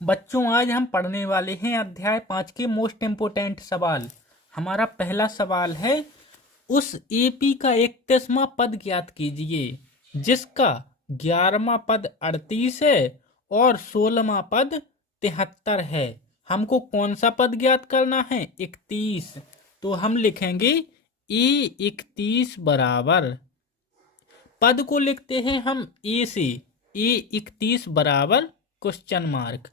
बच्चों, आज हम पढ़ने वाले हैं अध्याय 5 के मोस्ट इम्पोर्टेंट सवाल। हमारा पहला सवाल है, उस एपी का 31वां पद ज्ञात कीजिए जिसका 11वां पद 38 है और 16वां पद 73 है। हमको कौन सा पद ज्ञात करना है? 31। तो हम लिखेंगे ए 31 बराबर, पद को लिखते हैं हम ए से, ए 31 बराबर क्वेश्चन मार्क।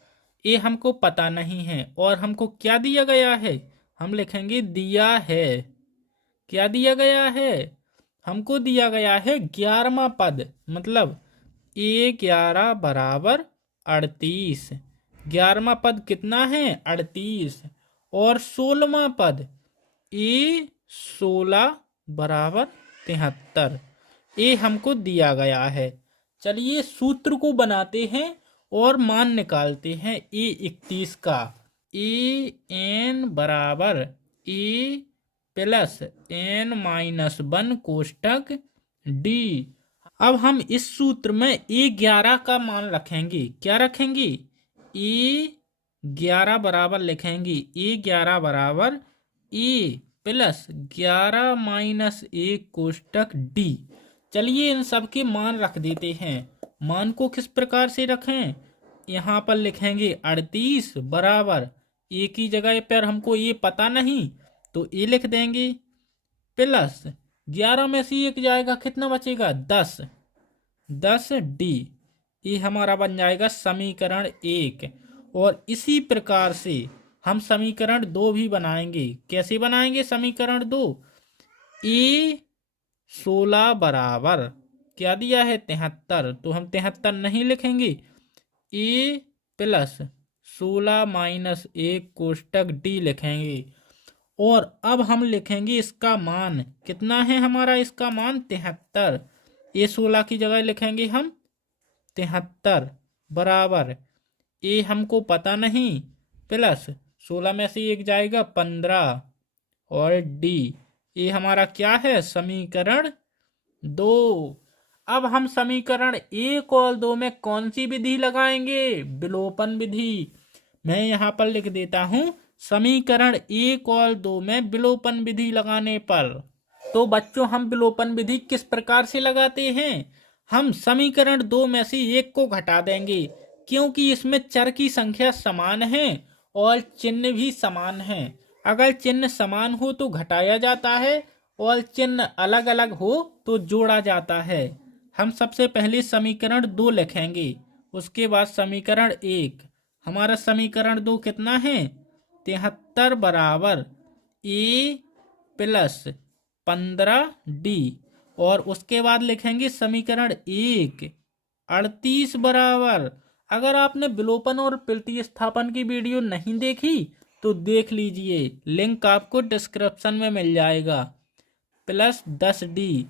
ए हमको पता नहीं है और हमको क्या दिया गया है? हम लिखेंगे दिया है। क्या दिया गया है? हमको दिया गया है 11वां पद, मतलब ए 11 बराबर 38। 11वां पद कितना है? 38। और 16वां पद ए 16 बराबर 73। ए हमको दिया गया है। चलिए सूत्र को बनाते हैं और मान निकालते हैं ए 31 का। ए एन बराबर ए प्लस एन माइनस 1 कोष्टक डी। अब हम इस सूत्र में ए 11 का मान रखेंगे। क्या रखेंगे? ए 11 बराबर लिखेंगे ए 11 बराबर ए प्लस 11 माइनस 1 कोष्टक डी। चलिए इन सब के मान रख देते हैं। मान को किस प्रकार से रखें? यहाँ पर लिखेंगे 38 बराबर, ए की जगह पर हमको ये पता नहीं तो ए लिख देंगे, प्लस 11 में से 1 जाएगा, कितना बचेगा? 10। 10 डी। ये हमारा बन जाएगा समीकरण 1। और इसी प्रकार से हम समीकरण 2 भी बनाएंगे। कैसे बनाएंगे समीकरण 2? ए 16 बराबर क्या दिया है? 73। तो हम 73 नहीं लिखेंगे, ए प्लस 16 माइनस 1 कोष्टक डी लिखेंगे। और अब हम लिखेंगे इसका मान कितना है हमारा? इसका मान 73। ए 16 की जगह लिखेंगे हम 73 बराबर, ए हमको पता नहीं, प्लस 16 में से 1 जाएगा 15 और डी। ये हमारा क्या है? समीकरण 2। अब हम समीकरण 1 और 2 में कौन सी विधि लगाएंगे? विलोपन विधि। मैं यहाँ पर लिख देता हूँ, समीकरण 1 और 2 में विलोपन विधि लगाने पर। तो बच्चों, हम विलोपन विधि किस प्रकार से लगाते हैं? हम समीकरण 2 में से 1 को घटा देंगे, क्योंकि इसमें चर की संख्या समान है और चिन्ह भी समान है। अगर चिन्ह समान हो तो घटाया जाता है और चिन्ह अलग अलग हो तो जोड़ा जाता है। हम सबसे पहले समीकरण 2 लिखेंगे, उसके बाद समीकरण 1। हमारा समीकरण 2 कितना है? 73 बराबर ए प्लस 15 डी। और उसके बाद लिखेंगे समीकरण 1 38 बराबर, अगर आपने विलोपन और प्रतिस्थापन की वीडियो नहीं देखी तो देख लीजिए, लिंक आपको डिस्क्रिप्शन में मिल जाएगा, प्लस 10 डी।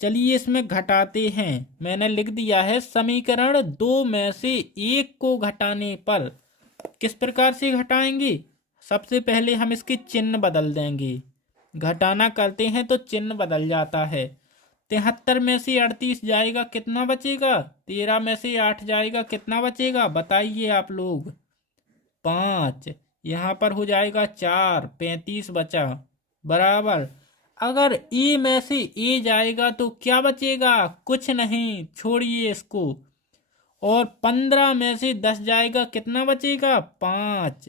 चलिए इसमें घटाते हैं। मैंने लिख दिया है समीकरण 2 में से 1 को घटाने पर। किस प्रकार से घटाएंगे? सबसे पहले हम इसके चिन्ह बदल देंगे। घटाना करते हैं तो चिन्ह बदल जाता है। 73 में से 38 जाएगा, कितना बचेगा? 13 में से 8 जाएगा, कितना बचेगा? बताइए आप लोग। 5। यहाँ पर हो जाएगा 4, 35 बचा बराबर। अगर ए में से ए जाएगा तो क्या बचेगा? कुछ नहीं, छोड़िए इसको। और 15 में से 10 जाएगा, कितना बचेगा? 5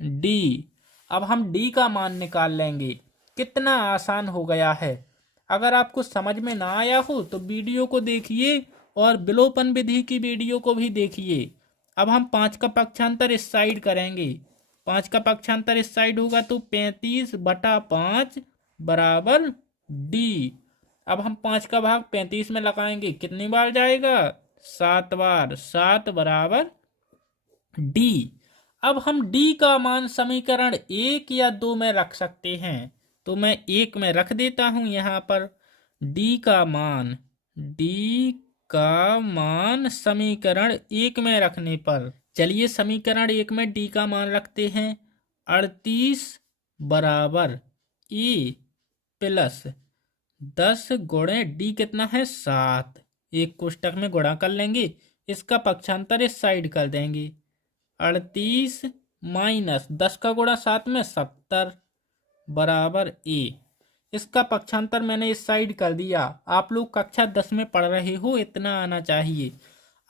डी। अब हम डी का मान निकाल लेंगे। कितना आसान हो गया है। अगर आपको समझ में ना आया हो तो वीडियो को देखिए और विलोपन विधि की वीडियो को भी देखिए। अब हम 5 का पक्षांतर इस साइड करेंगे। 5 का पक्षांतर इस साइड होगा तो 35/5 बराबर डी। अब हम 5 का भाग 35 में लगाएंगे, कितनी बार जाएगा? 7 बार। 7 बराबर डी। अब हम डी का मान समीकरण 1 या 2 में रख सकते हैं, तो मैं 1 में रख देता हूं। यहाँ पर डी का मान, डी का मान समीकरण 1 में रखने पर, चलिए समीकरण 1 में डी का मान रखते हैं। 38 बराबर ए प्लस 10 गुणे डी कितना है? 7। एक कोष्टक में गुणा कर लेंगे, इसका पक्षांतर इस साइड कर देंगे। 38 माइनस 10 का गुणा 7 में 70 बराबर ए। इसका पक्षांतर मैंने इस साइड कर दिया। आप लोग कक्षा 10 में पढ़ रहे हो, इतना आना चाहिए।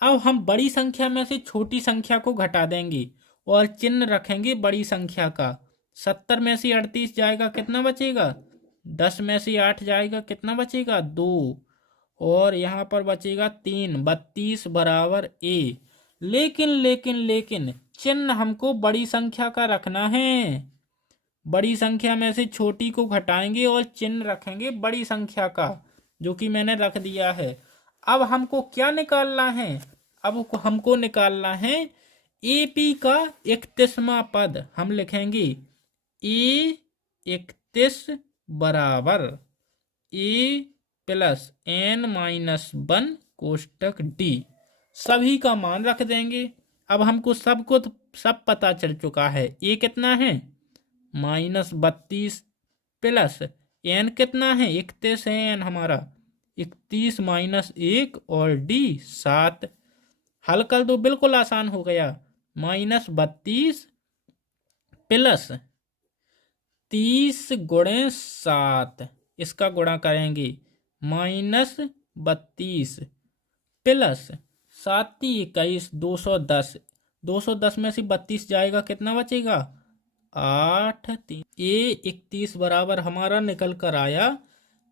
अब हम बड़ी संख्या में से छोटी संख्या को घटा देंगे और चिन्ह रखेंगे बड़ी संख्या का। 70 में से 38 जाएगा, कितना बचेगा? 10 में से 8 जाएगा, कितना बचेगा? 2। और यहाँ पर बचेगा 3। 32 बराबर ए। लेकिन लेकिन लेकिन चिन्ह हमको बड़ी संख्या का रखना है। बड़ी संख्या में से छोटी को घटाएंगे और चिन्ह रखेंगे बड़ी संख्या का, जो कि मैंने रख दिया है। अब हमको क्या निकालना है? अब हमको निकालना है एपी का 31वां पद। हम लिखेंगे ए 31 बराबर ए प्लस n माइनस 1 कोष्टक डी। सभी का मान रख देंगे। अब हमको सब पता चल चुका है। ए कितना है? -32 प्लस n कितना है? 31 है n हमारा। 31 माइनस 1 और डी 7। हल कर दो, बिल्कुल आसान हो गया। -32 प्लस 30 गुणे 7, इसका गुणा करेंगे। -32 प्लस 7 21 210। 210 में से 32 जाएगा, कितना बचेगा? 8 3 ए 31 बराबर हमारा निकल कर आया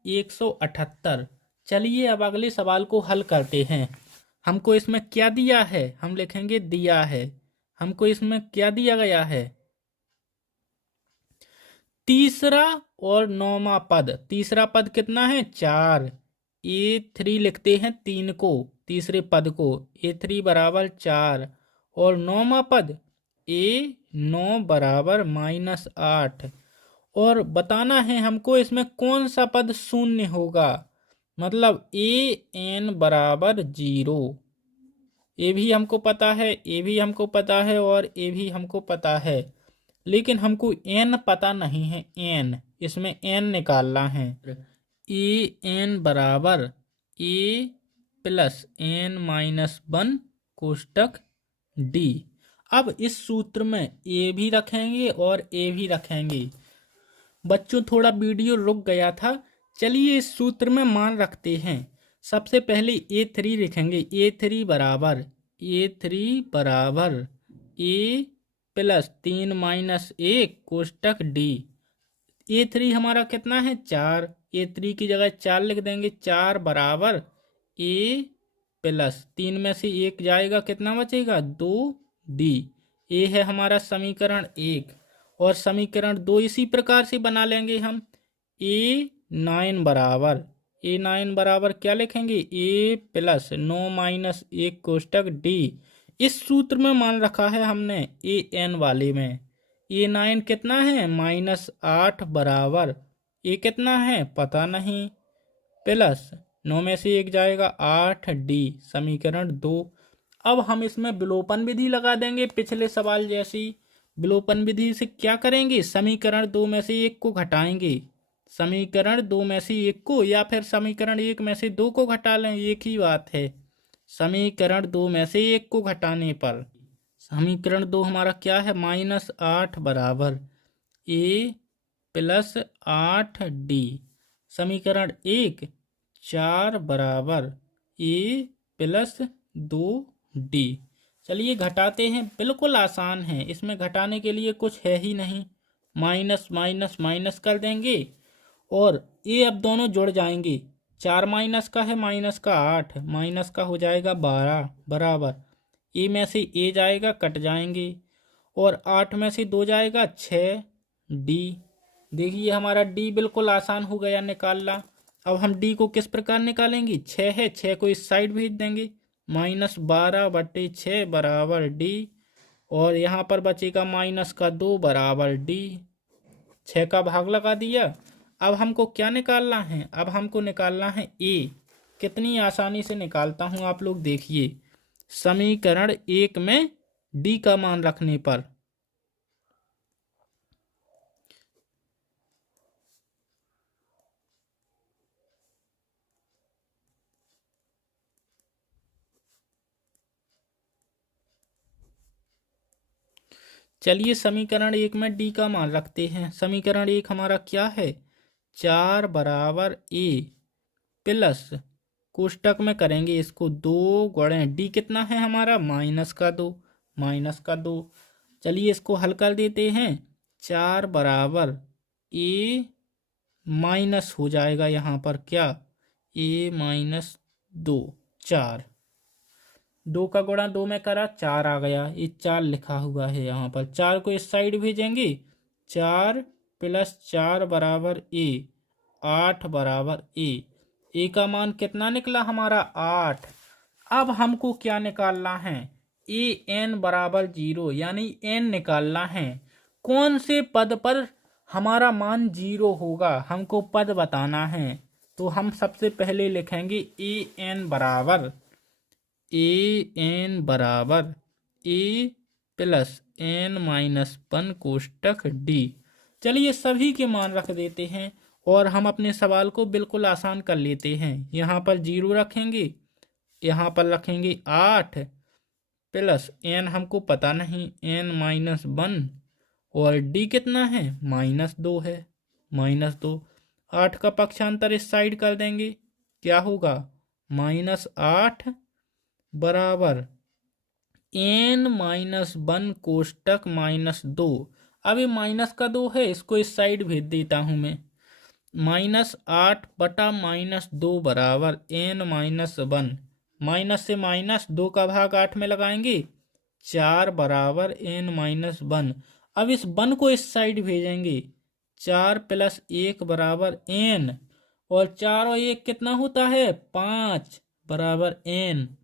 178। चलिए अब अगले सवाल को हल करते हैं। हमको इसमें क्या दिया है? हम लिखेंगे दिया है। हमको इसमें क्या दिया गया है? तीसरा और 9वां पद। तीसरा पद कितना है? 4। A3 लिखते हैं 3 को, तीसरे पद को। A3 बराबर 4 और 9वां पद A9 बराबर -8। और बताना है हमको इसमें कौन सा पद शून्य होगा। मतलब AN बराबर 0। ये भी हमको पता है, ये भी हमको पता है और ये भी हमको पता है, लेकिन हमको n पता नहीं है। n, इसमें n निकालना है। an बराबर a plus n minus 1 कोष्टक d। अब इस सूत्र में a भी रखेंगे और a भी रखेंगे। बच्चों थोड़ा वीडियो रुक गया था। चलिए इस सूत्र में मान रखते हैं। सबसे पहले A3 लिखेंगे। A3 बराबर A प्लस 3 माइनस 1 कोष्टक डी। A3 हमारा कितना है? 4। A3 की जगह 4 लिख देंगे। 4 बराबर A प्लस 3 में से 1 जाएगा, कितना बचेगा? 2D। ये है हमारा समीकरण 1। और समीकरण 2 इसी प्रकार से बना लेंगे हम। A9 बराबर क्या लिखेंगे? A प्लस 9 माइनस 1 कोष्टक डी। इस सूत्र में मान रखा है हमने AN वाले में। A9 कितना है? -8 बराबर A कितना है? पता नहीं। प्लस 9 में से 1 जाएगा, 8D। समीकरण 2। अब हम इसमें विलोपन विधि लगा देंगे पिछले सवाल जैसी। विलोपन विधि से क्या करेंगे? समीकरण 2 में से 1 को घटाएंगे। समीकरण 2 में से 1 को, या फिर समीकरण 1 में से 2 को घटा लें, एक ही बात है। समीकरण 2 में से 1 को घटाने पर समीकरण 2 हमारा क्या है? -8 बराबर A प्लस 8D। समीकरण 1 4 बराबर A प्लस 2D। चलिए घटाते हैं, बिल्कुल आसान है। इसमें घटाने के लिए कुछ है ही नहीं। माइनस माइनस माइनस कर देंगे और ये अब दोनों जुड़ जाएंगे। 4 माइनस का है माइनस का 8, माइनस का हो जाएगा 12 बराबर ए में से ए जाएगा, कट जाएंगे। और 8 में से 2 जाएगा, 6D। देखिए हमारा डी बिल्कुल आसान हो गया निकालना। अब हम डी को किस प्रकार निकालेंगे? 6 है, 6 को इस साइड भेज देंगे। -12/6 बराबर डी। और यहाँ पर बचेगा -2 बराबर डी। 6 का भाग लगा दिया। अब हमको क्या निकालना है? अब हमको निकालना है ए। कितनी आसानी से निकालता हूँ, आप लोग देखिए। समीकरण 1 में डी का मान रखने पर चलिए समीकरण 1 में डी का मान रखते हैं। समीकरण 1 हमारा क्या है, 4 बराबर ए प्लस कोष्टक में करेंगे इसको 2 गुणे डी कितना है हमारा -2। चलिए इसको हल कर देते हैं। 4 बराबर ए माइनस हो जाएगा यहाँ पर क्या, ए -2, 4, 2 का गुणा 2 में करा 4 आ गया, ये 4 लिखा हुआ है यहाँ पर। 4 को इस साइड भेजेंगे, 4 + 4 बराबर ए, 8 बराबर ए का मान कितना निकला हमारा 8। अब हमको क्या निकालना है, ए एन बराबर 0 यानी एन निकालना है। कौन से पद पर हमारा मान 0 होगा, हमको पद बताना है। तो हम सबसे पहले लिखेंगे ए एन बराबर ए प्लस एन -1 कोष्टक डी। चलिए सभी के मान रख देते हैं और हम अपने सवाल को बिल्कुल आसान कर लेते हैं। यहाँ पर 0 रखेंगे, यहाँ पर रखेंगे 8 प्लस एन हमको पता नहीं, एन -1 और डी कितना है -2 है, -2। 8 का पक्षांतर इस साइड कर देंगे, क्या होगा -8 बराबर एन -1 कोष्टक -2। अब ये -2 है, इसको इस साइड भेज देता हूँ मैं। -8 बटा -2 बराबर एन -1, माइनस से -2 का भाग 8 में लगाएंगे, 4 बराबर एन -1। अब इस 1 को इस साइड भेजेंगे, 4 + 1 बराबर एन, और 4 और 1 कितना होता है 5 बराबर एन।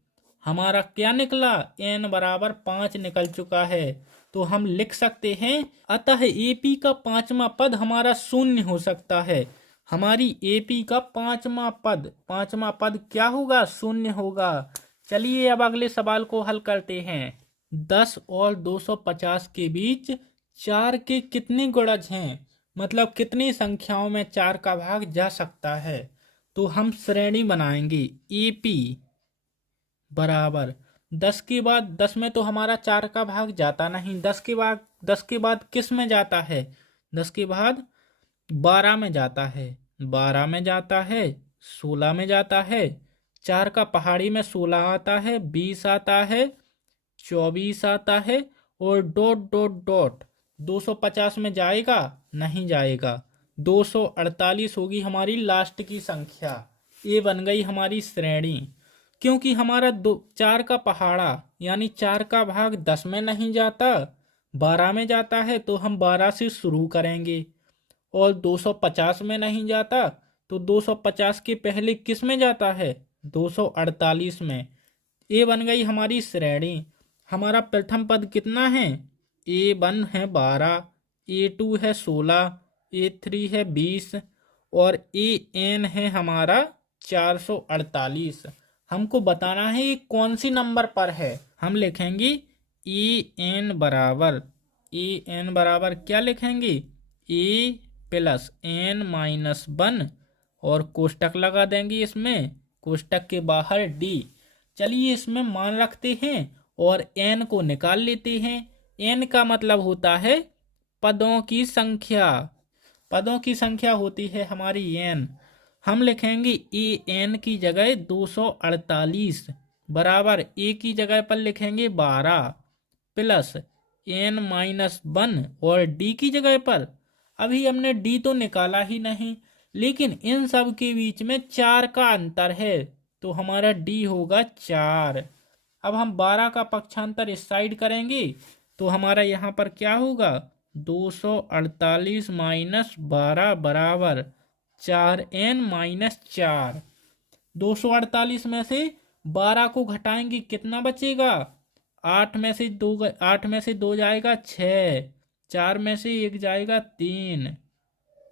हमारा क्या निकला, एन बराबर 5 निकल चुका है। तो हम लिख सकते हैं अतः एपी का 5वां पद हमारा 0 हो सकता है। हमारी एपी का 5वां पद क्या होगा, 0 होगा। चलिए अब अगले सवाल को हल करते हैं। 10 और 250 के बीच 4 के कितने गुणज हैं, मतलब कितनी संख्याओं में 4 का भाग जा सकता है। तो हम श्रेणी बनाएंगे, एपी बराबर 10 के बाद 10 में तो हमारा 4 का भाग जाता नहीं, 10 के बाद किस में जाता है, 10 के बाद 12 में जाता है, 12 में जाता है, 16 में जाता है, 4 का पहाड़ी में 16 आता है, 20 आता है, 24 आता है, और ... 250 में जाएगा, नहीं जाएगा। 248 होगी हमारी लास्ट की संख्या। ये बन गई हमारी श्रेणी। क्योंकि हमारा 4 का पहाड़ा यानी 4 का भाग 10 में नहीं जाता, 12 में जाता है, तो हम 12 से शुरू करेंगे। और 250 में नहीं जाता, तो 250 के पहले किस में जाता है, 248 में। ये बन गई हमारी श्रेणी। हमारा प्रथम पद कितना है, A1 है 12, A2 है 16, A3 है 20 और AN है हमारा 448। हमको बताना है ये कौन सी नंबर पर है। हम लिखेंगे AN बराबर क्या लिखेंगे, A + N -1 और कोष्टक लगा देंगे इसमें, कोष्टक के बाहर D। चलिए इसमें मान रखते हैं और N को निकाल लेते हैं। N का मतलब होता है पदों की संख्या, पदों की संख्या होती है हमारी N। हम लिखेंगे AN की जगह 248 बराबर A की जगह पर लिखेंगे 12 प्लस N -1 और D की जगह पर, अभी हमने D तो निकाला ही नहीं, लेकिन इन सब के बीच में 4 का अंतर है, तो हमारा D होगा 4। अब हम 12 का पक्षांतर इस साइड करेंगे, तो हमारा यहाँ पर क्या होगा, 248 - 12 बराबर 4n - 4। 248 में से 12 को घटाएंगे, कितना बचेगा, 8 में से 2 जाएगा 6, 4 में से 1 जाएगा 3,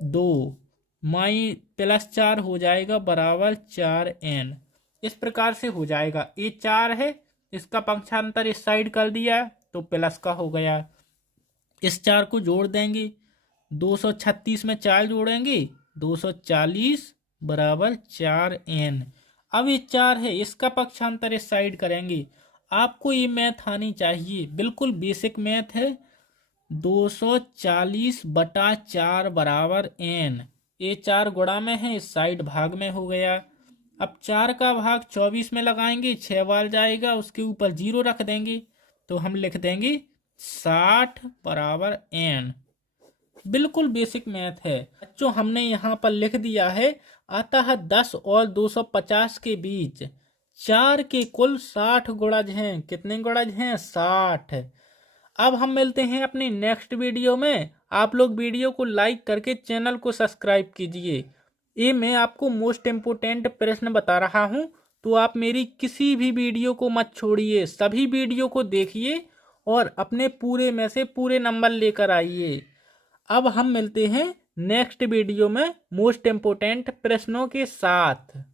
2 +4 हो जाएगा बराबर 4n। इस प्रकार से हो जाएगा। ये 4 है, इसका पक्षांतर इस साइड कर दिया तो प्लस का हो गया। इस 4 को जोड़ देंगे, 236 में 4 जोड़ेंगे, 240 बराबर 4n। अब ये 4 है, इसका पक्षांतर इस साइड करेंगे। आपको ये मैथ आनी चाहिए, बिल्कुल बेसिक मैथ है, 240/4 बराबर n। ये 4 गुणा में है, इस साइड भाग में हो गया। अब 4 का भाग 24 में लगाएंगे, 6 बार जाएगा, उसके ऊपर 0 रख देंगे, तो हम लिख देंगे 60 बराबर n। बिल्कुल बेसिक मैथ है बच्चों, हमने यहाँ पर लिख दिया है। अतः 10 और 250 के बीच 4 के कुल 60 गुणज हैं। कितने गुणज हैं? 60। अब हम मिलते हैं अपनी नेक्स्ट वीडियो में। आप लोग वीडियो को लाइक करके चैनल को सब्सक्राइब कीजिए। ये मैं आपको मोस्ट इम्पोर्टेंट प्रश्न बता रहा हूँ, तो आप मेरी किसी भी वीडियो को मत छोड़िए, सभी वीडियो को देखिए और अपने पूरे में से पूरे नंबर लेकर आइए। अब हम मिलते हैं नेक्स्ट वीडियो में मोस्ट इम्पोर्टेंट प्रश्नों के साथ।